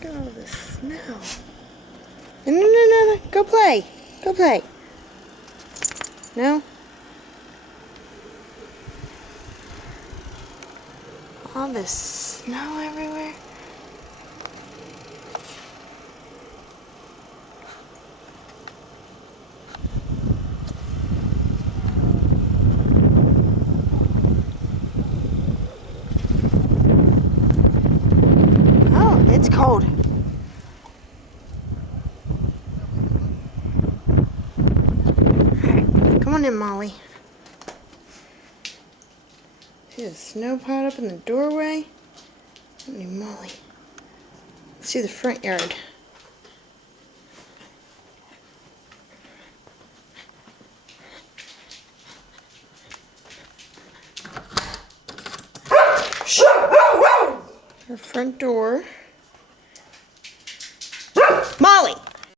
Look at all this snow. No. Go play. Go play. No? All this snow everywhere. Oh, it's cold. Alright, come on in, Molly. See the snow piled up in the doorway? Holy moly. Let's see the front yard. Our front door.